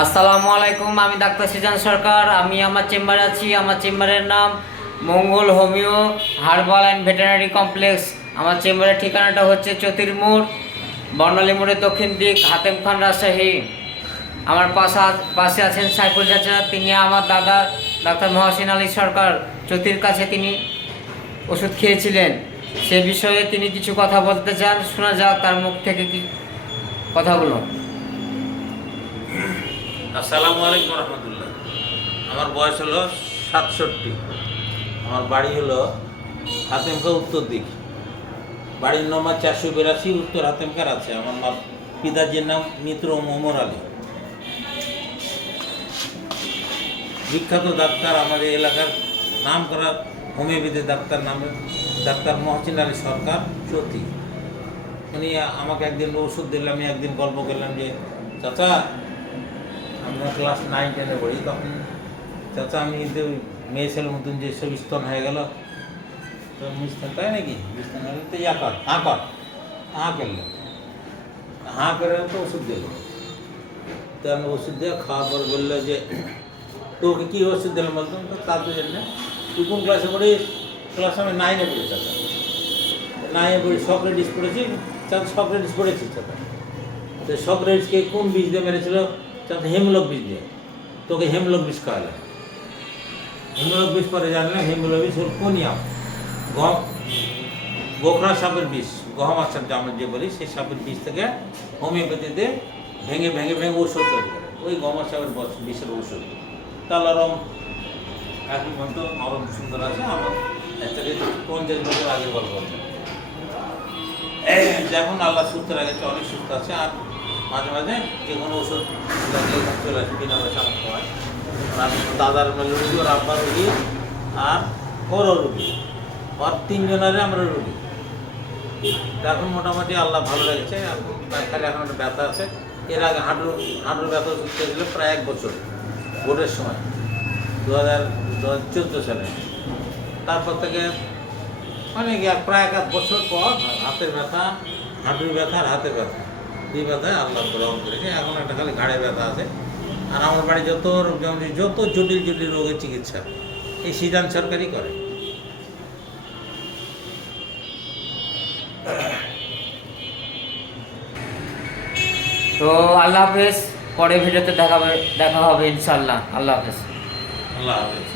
আসসালামু আলাইকুম, আমি ডাক্তার সিজান সরকার। আমি আমার চেম্বারে আছি। আমার চেম্বারের নাম Mangal homeo herbal and veterinary complex. আমার চেম্বারের ঠিকানাটা হচ্ছে চৌতির মোড়, বর্ণালী মোড়ের দক্ষিণ দিক, হাতেম খান, রাজশাহী। আমার পাশে আছেন সাইফুল চাচা। তিনি আমার দাদা ডাক্তার মহসিন আলী সরকার চৌতির কাছে তিনি ওষুধ খেয়েছিলেন। সে বিষয়ে তিনি কিছু কথা বলতে চান। শোনা যাক তার মুখ থেকে কি কথাগুলো। আসসালামু আলাইকুম রহমতুল্লাহ। আমার বয়স হলো 67। আমার বাড়ি হলো হাতেমকা উত্তর দিক। বাড়ির নম্বর 482, উত্তর হাতেমকার আছে। আমার পিতাজির নাম মিত্র মোহাম্মদ আলী। বিখ্যাত ডাক্তার আমাদের এলাকার নাম করা হোমিওপ্যাথি ডাক্তার নামে ডাক্তার মহসিন আলী সরকার চৌতি। উনি আমাকে একদিন ওষুধ দিলে আমি একদিন গল্প করলাম যে, চাচা আমরা ক্লাস 9-10-এ পড়ি, তখন চাচা আমি কিন্তু মেয়ে ছেলের মতন যে সব স্তন হয়ে গেল, তো স্তন তাই নাকি স্তন হলে তো হাঁ করলো, হাঁ করে তো ওষুধ দিল। তো আমি ওষুধ দিয়ে খাওয়ার পর বললো যে, তোকে কী ওষুধ দিলাম বলতাম, তো তার তো জন্য তুই কোন ক্লাসে পড়িস? ক্লাস আমি 9-এ পড়ি চাচা। 9-এ পড়ি, সক্রেটিস পড়েছি চাচা। সক্রেটিস পড়েছি চাচা। তো সক্রেটিসকে কোন বীজ দিয়ে মেরেছিল? চাচা হেমলক বীজ দিয়ে। তোকে হেমলক বীজ খাওয়ালাম। হেমলক বীজ পরে জানলাম হেমলক বীজ হল কোনিয়াম, গোখরা সাপের বিষ, গহমা সাপ আমরা যে বলি, সেই সাপের বিষ থেকে হোমিওপ্যাথিতে ভেঙে ভেঙে ভেঙে ওষুধ তৈরি করে। ওই গহমা সাপের বিষের ওষুধ তার নরম, এখন পর্যন্ত নরম সুন্দর আছে। আমার থেকে 50 বছর আগে গল্প হচ্ছে। এখন আল্লাহ সুস্থ রাখেছে, অনেক সুস্থ আছে। আর মাঝে মাঝে যে কোনো ওষুধ লাগিয়ে চলে আসে বিনা পয়সা আমার খাওয়ায়। দাদার রুগী, ওর আব্বার রুগী, আর ওরও রুগী, ওর 3 জনেরই আমরা রুগী। এখন মোটামুটি আল্লাহ ভালো লেগেছে। খালি এখন একটা ব্যথা আছে। এর আগে হাঁটুর ব্যথা ওষুধ খেয়েছিল প্রায় 1 বছর, ভোটের সময় 2014 সালে। তারপর থেকে অনেক প্রায় 1 বছর পর হাতের ব্যথা, হাঁটুর ব্যথা আর হাতের ব্যথা, 2 ব্যথায় আল্লাহ গ্রহণ করেছে। এখন একটা খালি ঘাড়ে ব্যথা আছে। আর আমার বাড়ি যত জটিল জটিল রোগের চিকিৎসা এই সিজান সরকারই করে। তো আল্লাহ হাফেজ। পরে ভিডিওতে দেখা হবে ইনশাল্লাহ। আল্লাহ হাফেজ। আল্লাহ হাফেজ।